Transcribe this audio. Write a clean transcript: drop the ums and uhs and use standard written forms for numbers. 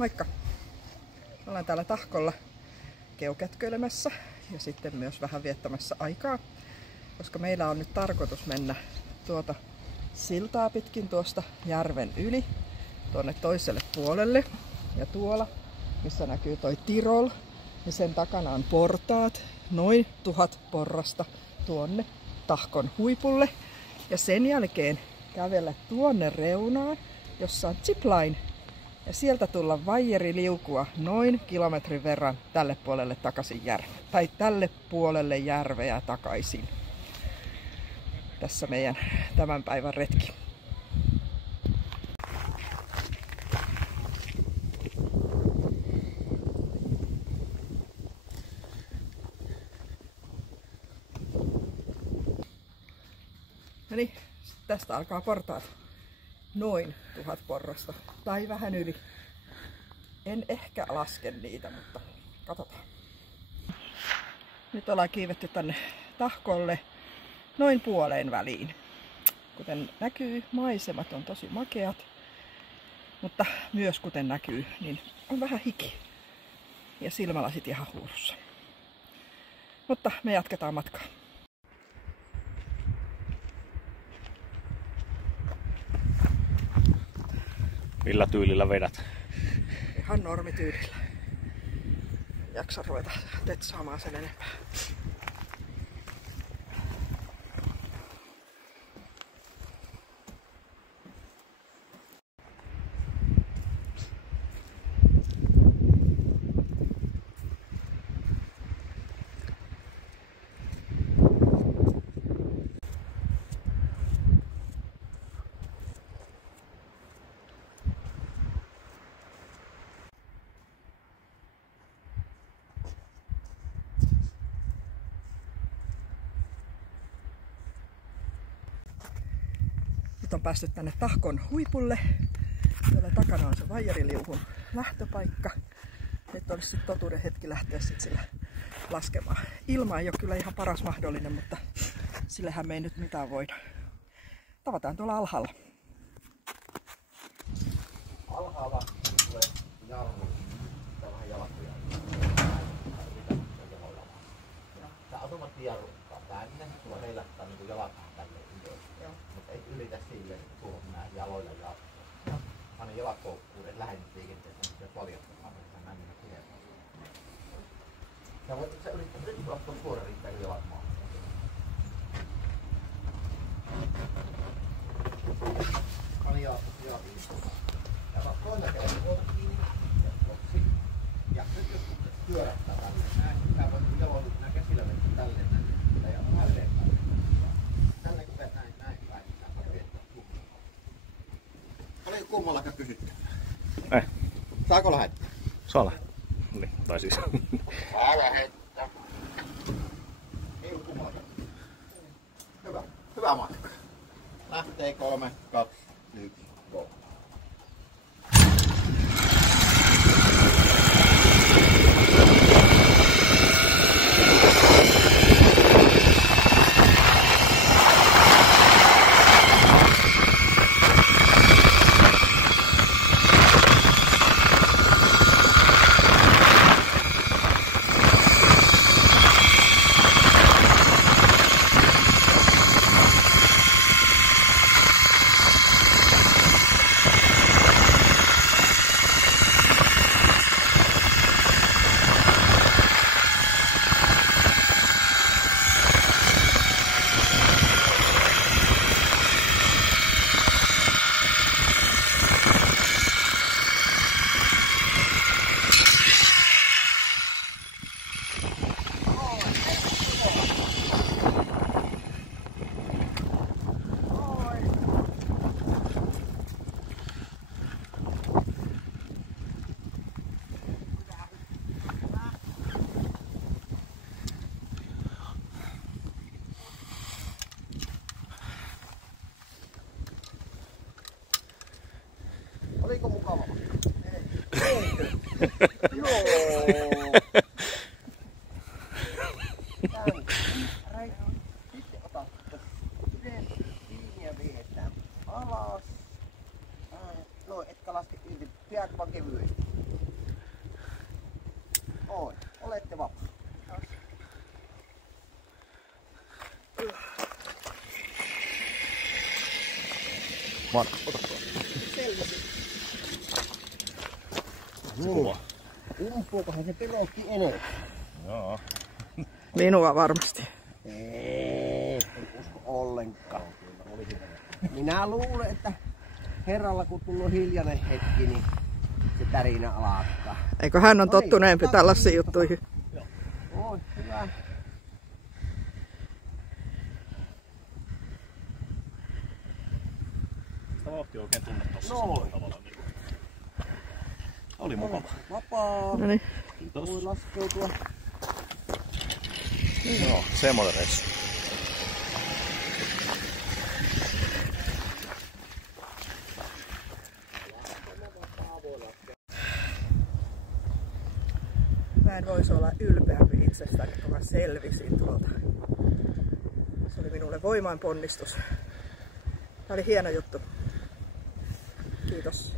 Moikka! Ollaan täällä Tahkolla keukätköilemässä ja sitten myös vähän viettämässä aikaa, koska meillä on nyt tarkoitus mennä tuota siltaa pitkin tuosta järven yli tuonne toiselle puolelle. Ja tuolla, missä näkyy toi Tirol, ja sen takana on portaat, noin 1000 porrasta tuonne Tahkon huipulle. Ja sen jälkeen kävellä tuonne reunaan, jossa on zipline. Ja sieltä tulla vaijeriliukua noin kilometrin verran tälle puolelle takaisin tai tälle puolelle järveä takaisin. Tässä meidän tämän päivän retki. No niin, tästä alkaa portaat. Noin 1000 porrasta tai vähän yli. En ehkä laske niitä, mutta katsotaan. Nyt ollaan kiivetty tänne Tahkolle noin puoleen väliin. Kuten näkyy, maisemat on tosi makeat, mutta myös kuten näkyy, niin on vähän hiki ja silmälasit ihan huurussa. Mutta me jatketaan matkaa. Millä tyylillä vedät? Ihan normityylillä. Jaksa ruveta tetsaamaan sen enempää. Nyt on päästy tänne Tahkon huipulle. Täällä takana on se vaijeriliukun lähtöpaikka. Nyt olisi sitten totuuden hetki lähteä sitten sillä laskemaan. Ilma ei ole kyllä ihan paras mahdollinen, mutta sillehän me ei nyt mitään voida. Tavataan tuolla alhaalla. Alhaalla tulee jarru. Tää on vähän jalkoja. Tää automaattijarruttaa tänne. Sulla heilattaa niinku jalat tälleen ylös. Mutta et ylitä silleen, että tuohon nää jaloilla ja anna jalat koukkuun, et lähde nyt liikenteeseen, mutta poljattamaan, että sä mennä kiertoon. Sä yrität ottaa suoraan riittää jalat maan. Anna jalat istumaan. Ja toinen käden tuota kiinni ja toksi. Ja nyt jos pyörättää tänne, nää voi jaloilla nää käsillä vettä tälleen näin. Ja on vähän edetään. Tälleen kun näin päin, niin voi viettää kummallakaan. Oliko kummallakaan kysyttävää? Ei. Saako lähettää? Saa lähettää. Niin, tai siis. Saa lähettää. Ei ole kummallakaan. Hyvä. Hyvä matka. Lähtee 3, 2, 1, go. Oliko mukava? Ei. Joo. Sitten ota yhden kiinni ja viedään alas. No, etkä laske irti. Pidäkö vaan kevyesti. Olette vapaa. Markus, ota tuo. Niin. Umpuukohan se pelotti enemmän? Joo. Minua varmasti. Ei, en usko ollenkaan. Minä luulen, että herralla kun tullut hiljainen hetki, niin se tärinä alkaa. Eikö hän on tottuneempi tällaisiin juttuihin? Oi, hyvä. Sitä vauhtia oikein tunne tossa Noin. tavalla. Niin oli mukava. Vapaa. No niin. Voi laskeutua. Joo, semmoinen reissu. Mä en voisi olla ylpeämpi itsestäni, kun mä selvisin tuolta. Se oli minulle voimainponnistus. Tämä oli hieno juttu. Kiitos.